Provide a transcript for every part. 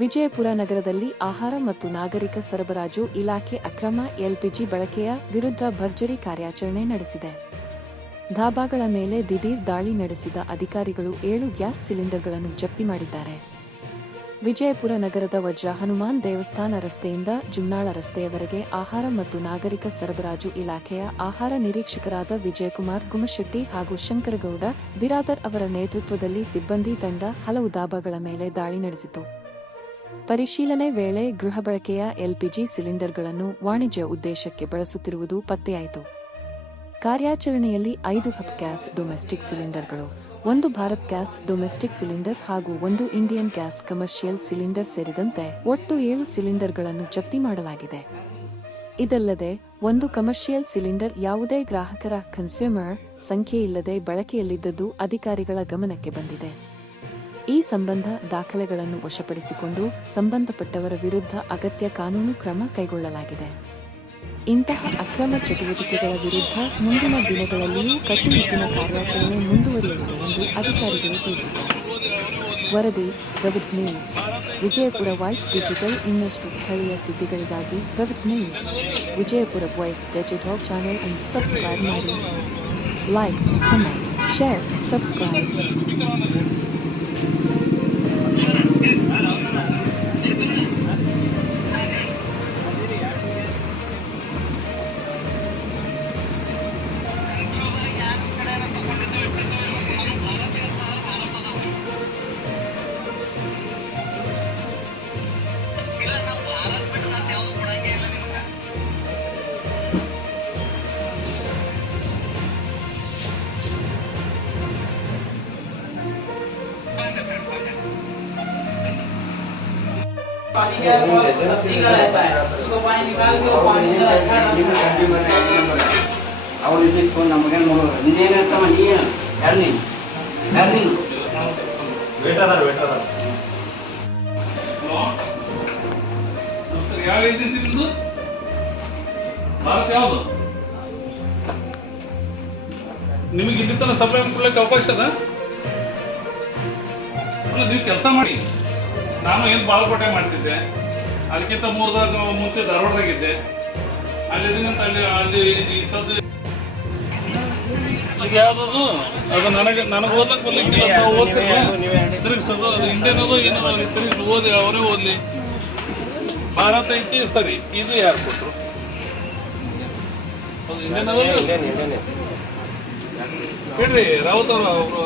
ವಿಜಯಪುರ ನಗರದಲ್ಲಿ ಆಹಾರ ಮತ್ತು ನಾಗರಿಕ ಸರಬರಾಜು ಇಲಾಖೆ ಅಕ್ರಮ ಎಲ್ಪಿಜಿ ಬಳಕೆಯ ವಿರುದ್ಧ ಭರ್ಜರಿ ಕಾರ್ಯಾಚರಣೆ ನಡೆಸಿದೆ. ಧಾಬಾಗಳ ಮೇಲೆ ದಿಢೀರ್ ದಾಳಿ ನಡೆಸಿದ ಅಧಿಕಾರಿಗಳು 7 ಗ್ಯಾಸ್ ಸಿಲಿಂಡರ್ಗಳನ್ನು ಜಪ್ತಿ ಮಾಡಿದ್ದಾರೆ. ವಿಜಯಪುರ ನಗರದ ವಜ್ರ ಹನುಮಾನ್ ದೇವಸ್ಥಾನ ರಸ್ತೆಯಿಂದ ಜುಮ್ನಾಳ ರಸ್ತೆಯವರೆಗೆ ಆಹಾರ ಮತ್ತು ನಾಗರಿಕ ಸರಬರಾಜು ಇಲಾಖೆಯ ಆಹಾರ ನಿರೀಕ್ಷಕರಾದ ವಿಜಯಕುಮಾರ್ ಗುಮಶೆಟ್ಟಿ ಹಾಗೂ ಶಂಕರಗೌಡ ಬಿರಾದರ್ ಅವರ ನೇತೃತ್ವದಲ್ಲಿ ಸಿಬ್ಬಂದಿ ತಂಡ ಹಲವು ಧಾಬಾಗಳ ಮೇಲೆ ದಾಳಿ ನಡೆಸಿತು. ಪರಿಶೀಲನೆ ವೇಳೆ ಗೃಹ ಬಳಕೆಯ ಎಲ್ಪಿಜಿ ಸಿಲಿಂಡರ್ಗಳನ್ನು ವಾಣಿಜ್ಯ ಉದ್ದೇಶಕ್ಕೆ ಬಳಸುತ್ತಿರುವುದು ಪತ್ತೆಯಾಯಿತು. ಕಾರ್ಯಾಚರಣೆಯಲ್ಲಿ 5 ಹಬ್ ಗ್ಯಾಸ್ ಡೊಮೆಸ್ಟಿಕ್ ಸಿಲಿಂಡರ್ಗಳು, 1 ಭಾರತ್ ಗ್ಯಾಸ್ ಡೊಮೆಸ್ಟಿಕ್ ಸಿಲಿಂಡರ್ ಹಾಗೂ 1 ಇಂಡಿಯನ್ ಗ್ಯಾಸ್ ಕಮರ್ಷಿಯಲ್ ಸಿಲಿಂಡರ್ ಸೇರಿದಂತೆ ಒಟ್ಟು 7 ಸಿಲಿಂಡರ್ಗಳನ್ನು ಜಪ್ತಿ ಮಾಡಲಾಗಿದೆ. ಇದಲ್ಲದೆ 1 ಕಮರ್ಷಿಯಲ್ ಸಿಲಿಂಡರ್ ಯಾವುದೇ ಗ್ರಾಹಕರ ಕನ್ಸ್ಯೂಮರ್ ಸಂಖ್ಯೆಯಿಲ್ಲದೆ ಬಳಕೆಯಲ್ಲಿದ್ದದ್ದು ಅಧಿಕಾರಿಗಳ ಗಮನಕ್ಕೆ ಬಂದಿದೆ. ಈ ಸಂಬಂಧ ದಾಖಲೆಗಳನ್ನು ವಶಪಡಿಸಿಕೊಂಡು ಸಂಬಂಧಪಟ್ಟವರ ವಿರುದ್ಧ ಅಗತ್ಯ ಕಾನೂನು ಕ್ರಮ ಕೈಗೊಳ್ಳಲಾಗಿದೆ. ಇಂತಹ ಅಕ್ರಮ ಚಟುವಟಿಕೆಗಳ ವಿರುದ್ಧ ಮುಂದಿನ ದಿನಗಳಲ್ಲಿಯೂ ಕಟ್ಟುನಿಟ್ಟಿನ ಕಾರ್ಯಾಚರಣೆ ಮುಂದುವರಿಯಲಿದೆ ಎಂದು ಅಧಿಕಾರಿಗಳು ತಿಳಿಸಿದ್ದಾರೆ. ವರದಿ vivid news, Vijayapura voice digital. ಇನ್ನಷ್ಟು ಸ್ಥಳೀಯ ಸುದ್ದಿಗಳಿಗಾಗಿ vivid news Vijayapura voice digital channel ಅನ್ನು ಸಬ್ಸ್ಕ್ರೈಬ್ ಮಾಡಿ. Like, comment, share, subscribe. उसको पानी निकाल के पानी अच्छा और इसे इसको नमक नहीं रहता नहीं है अर्निंग वेटर ಯಾವ ಏಜೆನ್ಸಿ ನಿಮ್ಮದು? ಭಾರತ್ ಯಾವುದು? ನಿಮಗೆ ಇಲ್ಲಿ ತನಕ ಸಪ್ಲೈ ಕೊಡ್ಲಿಕ್ಕೆ ಅವಕಾಶ ಅದ? ಅಲ್ಲ, ನೀವು ಕೆಲಸ ಮಾಡಿ. ನಾನು ಏನು ಬಾಗಲಕೋಟೆ ಮಾಡ್ತಿದ್ದೆ, ಅದಕ್ಕಿಂತ ಮುಂಚೆ ಧಾರವಾಡದಾಗಿದ್ದೆ. ಅಲ್ಲಿ ಸದ್ದು ಈಗ ಯಾವ್ದು ಅದು ನನಗೆ ಓದ್ಲಕ್ಕೆ ಬರ್ಲಿಕ್ಕಿಲ್ಲ. ಓದ್ತಿಲ್ಲ ತಿರುಗಿಸೋದು, ಅದು ಇಂಡಿಯನ್ ಅದು ಏನೋ ತಿರುಗಿಸಿ ಓದಿ ಅವರೇ ಓದ್ಲಿ. ಭಾರತ ಐತಿ ಸರಿ, ಇದು ಯಾರು ಕೊಟ್ಟರು? ಇಂಡಿಯನ್ ಹೇಳ್ರಿ, ರಾವತ್ ಅವರು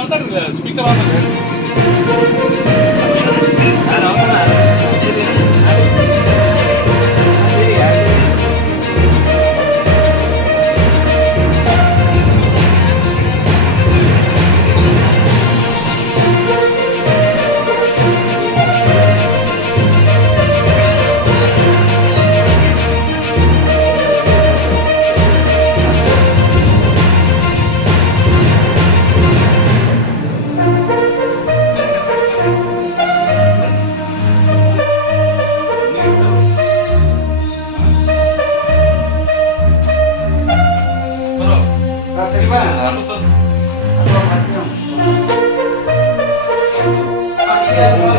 ಮಾತಾಡ್ರಿ ಸ್ಪೀಕರ್ ಆಮೇಲೆ. Terima